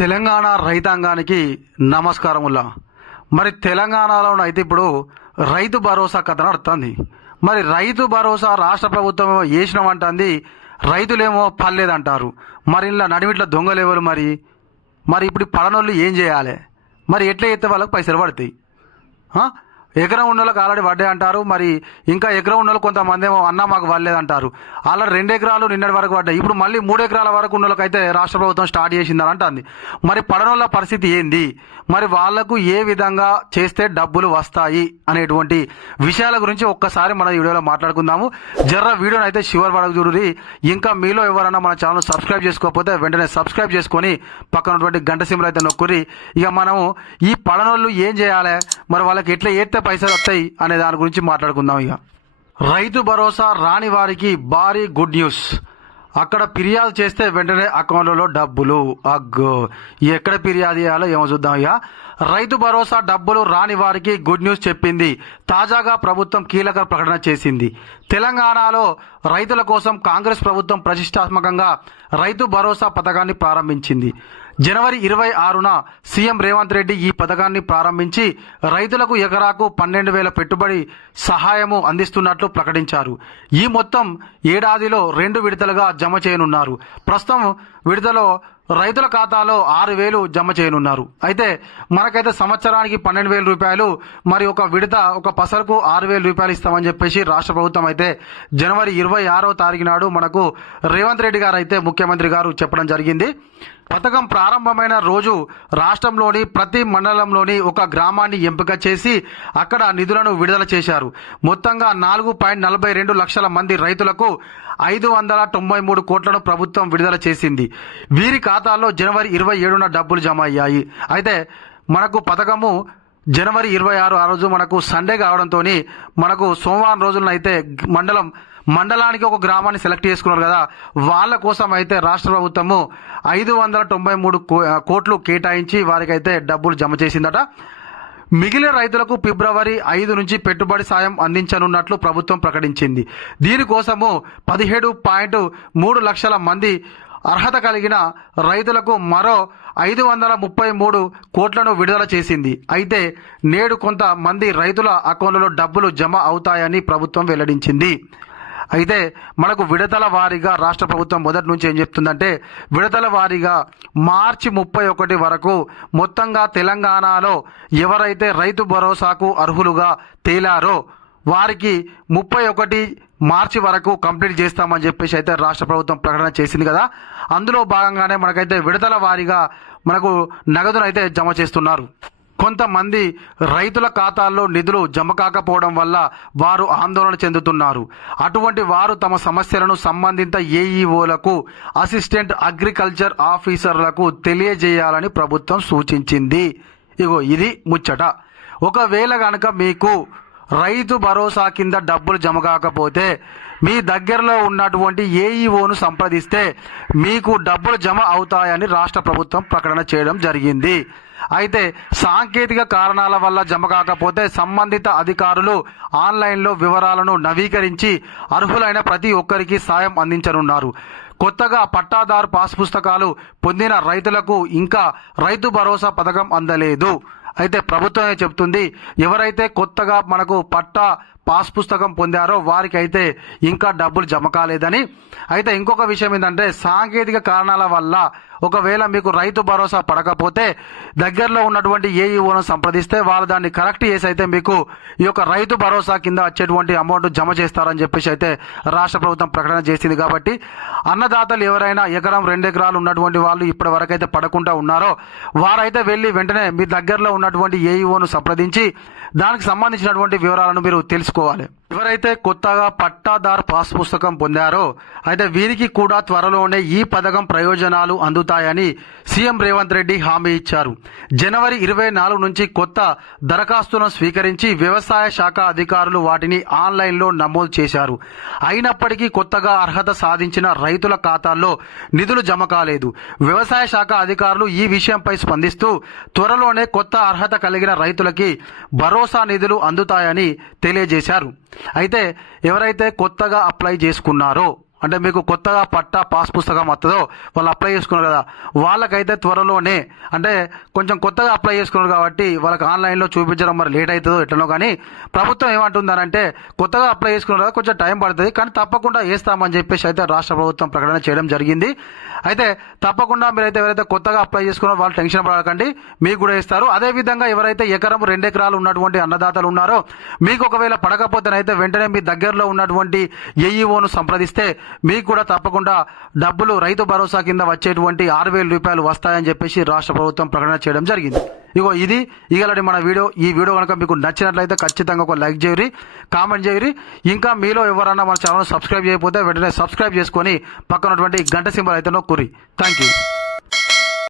తెలంగాణ రైతాంగానికి నమస్కారముల్లా. మరి తెలంగాణలో అయితే ఇప్పుడు రైతు భరోసా కథ నడుస్తుంది. మరి రైతు భరోసా రాష్ట్ర ప్రభుత్వం వేసినామంటుంది, రైతులేమో పర్లేదంటారు. మరి ఇలా నడిమిట్ల దొంగలేవరు. మరి మరి ఇప్పుడు పడనోళ్ళు ఏం చేయాలి? మరి ఎట్లా ఎత్తే వాళ్ళకి పైసలు పడతాయి? ఎకరం ఉన్న వాళ్ళకి ఆల్రెడీ పడ్డాయి అంటారు. మరి ఇంకా ఎకరం ఉన్న వాళ్ళు కొంతమంది ఏమో అన్న మాకు పడలేదంటారు. ఆల్రెడీ 2 ఎకరాలు నిన్నటి వరకు పడ్డాయి. ఇప్పుడు మళ్ళీ 3 ఎకరాల వరకు ఉన్న వాళ్ళకైతే రాష్ట్ర ప్రభుత్వం స్టార్ట్ చేసిందని అంటుంది. మరి పడనోళ్ళ పరిస్థితి ఏంది? మరి వాళ్లకు ఏ విధంగా చేస్తే డబ్బులు వస్తాయి అనేటువంటి విషయాల గురించి ఒక్కసారి మన వీడియోలో మాట్లాడుకుందాము. జర్ర వీడియోని అయితే చివరి వరకు చూడండి. ఇంకా మీలో ఎవరైనా మన ఛానల్ సబ్స్క్రైబ్ చేసుకోకపోతే వెంటనే సబ్స్క్రైబ్ చేసుకొని పక్కనటువంటి గంట సింబల్ అయితే నొక్కురి. ఇక మనము ఈ పడనోళ్ళు ఏం చేయాలి, మరి వాళ్ళకి ఎట్లా ఏస్తే పైసలు వస్తాయి అనే దాని గురించి మాట్లాడుకుందాం. ఇక రైతు భరోసా రాని వారికి భారీ గుడ్ న్యూస్. అక్కడ ఫిర్యాదు చేస్తే వెంటనే అకౌంట్లలో డబ్బులు. అగ్గో, ఎక్కడ ఫిర్యాదు చేయాలో ఏమో చూద్దాం. ఇక రైతు భరోసా డబ్బులు రాని వారికి గుడ్ న్యూస్ చెప్పింది. తాజాగా ప్రభుత్వం కీలక ప్రకటన చేసింది. తెలంగాణలో రైతుల కోసం కాంగ్రెస్ ప్రభుత్వం ప్రతిష్టాత్మకంగా రైతు భరోసా పథకాన్ని ప్రారంభించింది. జనవరి 26న సీఎం రేవంత్ రెడ్డి ఈ పథకాన్ని ప్రారంభించి రైతులకు ఎకరాకు 12,000 పెట్టుబడి సహాయము అందిస్తున్నట్లు ప్రకటించారు. ఈ మొత్తం ఏడాదిలో 2 విడతలుగా జమ చేయనున్నారు. ప్రస్తుతం విడతలో రైతుల ఖాతాలో 6,000 జమ చేయనున్నారు. అయితే మనకైతే సంవత్సరానికి 12,000 రూపాయలు, మరి ఒక విడత ఒక పసలకు 6,000 రూపాయలు ఇస్తామని చెప్పేసి రాష్ట్ర ప్రభుత్వం అయితే జనవరి 26వ తారీఖు నాడు మనకు రేవంత్ రెడ్డి గారు అయితే ముఖ్యమంత్రి గారు చెప్పడం జరిగింది. పథకం ప్రారంభమైన రోజు రాష్ట్రంలోని ప్రతి మండలంలోని ఒక గ్రామాన్ని ఎంపిక చేసి అక్కడ నిధులను విడుదల చేశారు. మొత్తంగా 4.42 లక్షల మంది రైతులకు 593 కోట్లను ప్రభుత్వం విడుదల చేసింది. వీరి ఖాతాల్లో జనవరి 27న డబ్బులు జమ అయ్యాయి. అయితే మనకు పథకము జనవరి 26 ఆ రోజు మనకు సండే కావడంతో మనకు సోమవారం రోజున అయితే మండలానికి ఒక గ్రామాన్ని సెలెక్ట్ చేసుకున్నారు కదా, వాళ్ళ కోసం అయితే రాష్ట్ర ప్రభుత్వము 593 కోట్లు కేటాయించి వారికైతే డబ్బులు జమ చేసిందట. మిగిలిన రైతులకు ఫిబ్రవరి 5 నుంచి పెట్టుబడి సాయం అందించనున్నట్లు ప్రభుత్వం ప్రకటించింది. దీనికోసము 17.3 లక్షల మంది అర్హత కలిగిన రైతులకు మరో 533 కోట్లను విడుదల చేసింది. అయితే నేడు కొంతమంది రైతుల అకౌంట్లలో డబ్బులు జమ అవుతాయని ప్రభుత్వం వెల్లడించింది. అయితే మనకు విడతల వారీగా రాష్ట్ర ప్రభుత్వం మొదటి నుంచి ఏం చెప్తుందంటే, విడతల వారీగా మార్చి 31 వరకు మొత్తంగా తెలంగాణలో ఎవరైతే రైతు భరోసాకు అర్హులుగా తేలారో వారికి 31 మార్చి వరకు కంప్లీట్ చేస్తామని చెప్పేసి అయితే రాష్ట్ర ప్రభుత్వం ప్రకటన చేసింది కదా. అందులో భాగంగానే మనకైతే విడతల వారీగా మనకు నగదును అయితే జమ చేస్తున్నారు. కొంతమంది రైతుల ఖాతాల్లో నిధులు జమ కాకపోవడం వల్ల వారు ఆందోళన చెందుతున్నారు. అటువంటి వారు తమ సమస్యలను సంబంధిత ఏఈఓలకు, అసిస్టెంట్ అగ్రికల్చర్ ఆఫీసర్లకు తెలియజేయాలని ప్రభుత్వం సూచించింది. ఇగో ఇది ముచ్చట. ఒకవేళ కనుక మీకు రైతు భరోసా కింద డబ్బులు జమ కాకపోతే మీ దగ్గరలో ఉన్నటువంటి ఏఈఓను సంప్రదిస్తే మీకు డబ్బులు జమ అవుతాయని రాష్ట్ర ప్రభుత్వం ప్రకటన చేయడం జరిగింది. అయితే సాంకేతిక కారణాల వల్ల జమ కాకపోతే సంబంధిత అధికారులు ఆన్లైన్లో వివరాలను నవీకరించి అర్హులైన ప్రతి ఒక్కరికి సాయం అందించనున్నారు. కొత్తగా పట్టాదారు పాస్ పుస్తకాలు పొందిన రైతులకు ఇంకా రైతు భరోసా పథకం అందలేదు. అయితే ప్రభుత్వమే చెప్తుంది, ఎవరైతే కొత్తగా మనకు పట్టా పాస్ పుస్తకం పొందారో వారికి అయితే ఇంకా డబ్బులు జమ కాలేదని. అయితే ఇంకొక విషయం ఏంటంటే, సాంకేతిక కారణాల వల్ల ఒకవేళ మీకు రైతు భరోసా పడకపోతే దగ్గరలో ఉన్నటువంటి ఏఈఓను సంప్రదిస్తే వాళ్ళు దాన్ని కరెక్ట్ చేసి అయితే మీకు ఈ యొక్క రైతు భరోసా కింద వచ్చేటువంటి అమౌంట్ జమ చేస్తారని చెప్పేసి అయితే రాష్ట్ర ప్రభుత్వం ప్రకటన చేసింది. కాబట్టి అన్నదాతలు ఎవరైనా ఎకరం 2 ఎకరాలు ఉన్నటువంటి వాళ్ళు ఇప్పటి వరకైతే పడకుండా ఉన్నారో వారైతే వెళ్ళి వెంటనే మీ దగ్గరలో ఉన్నటువంటి ఏఈఓను సంప్రదించి దానికి సంబంధించినటువంటి వివరాలను మీరు తెలుసుకోవాలి. ఎవరైతే కొత్తగా పట్టాదారు పాస్ పుస్తకం పొందారో అయితే వీరికి కూడా త్వరలోనే ఈ పథకం ప్రయోజనాలు అందుతాయని సీఎం రేవంత్ రెడ్డి హామీ ఇచ్చారు. జనవరి 24 నుంచి కొత్త దరఖాస్తులను స్వీకరించి వ్యవసాయ శాఖ అధికారులు వాటిని ఆన్లైన్లో నమోదు చేశారు. అయినప్పటికీ కొత్తగా అర్హత సాధించిన రైతుల ఖాతాల్లో నిధులు జమ కాలేదు. వ్యవసాయ శాఖ అధికారులు ఈ విషయంపై స్పందిస్తూ త్వరలోనే కొత్త అర్హత కలిగిన రైతులకి భరోసా నిధులు అందుతాయని తెలియజేశారు. అయితే ఎవరైతే కొత్తగా అప్లై చేసుకున్నారో అంటే మీకు కొత్తగా పట్టా పాస్ పుస్తకం వస్తుందో వాళ్ళు అప్లై చేసుకున్నారు కదా, వాళ్ళకైతే త్వరలోనే అంటే కొంచెం కొత్తగా అప్లై చేసుకున్నారు కాబట్టి వాళ్ళకి ఆన్లైన్లో చూపించడం మరి లేట్ అవుతుందో ఎట్లనో, కానీ ప్రభుత్వం ఏమంటుందనంటే కొత్తగా అప్లై చేసుకున్నారు కదా కొంచెం టైం పడుతుంది కానీ తప్పకుండా వేస్తామని చెప్పేసి అయితే రాష్ట్ర ప్రభుత్వం ప్రకటన చేయడం జరిగింది. అయితే తప్పకుండా మీరైతే ఎవరైతే కొత్తగా అప్లై చేసుకున్నారో వాళ్ళు టెన్షన్ పడకండి, మీకు కూడా ఇస్తారు. అదేవిధంగా ఎవరైతే ఎకరం 2 ఎకరాలు ఉన్నటువంటి అన్నదాతలు ఉన్నారో మీకు ఒకవేళ పడకపోతేనైతే వెంటనే మీ దగ్గరలో ఉన్నటువంటి ఏఈఓను సంప్రదిస్తే మీకు కూడా తప్పకుండా డబ్బులు రైతు భరోసా కింద వచ్చేటువంటి 6,000 రూపాయలు వస్తాయని చెప్పేసి రాష్ట్ర ప్రభుత్వం ప్రకటన చేయడం జరిగింది. ఇగో ఇది ఇగలటి మన వీడియో. ఈ వీడియో కనుక మీకు నచ్చినట్లయితే ఖచ్చితంగా ఒక లైక్ చేయరి, కామెంట్ చేయరి. ఇంకా మీలో ఎవరన్నా మన ఛానల్ సబ్స్క్రైబ్ చేయకపోతే వెంటనే సబ్స్క్రైబ్ చేసుకొని పక్కనటువంటి గంట సింబల్ అయితే నొక్కురి. Thank you.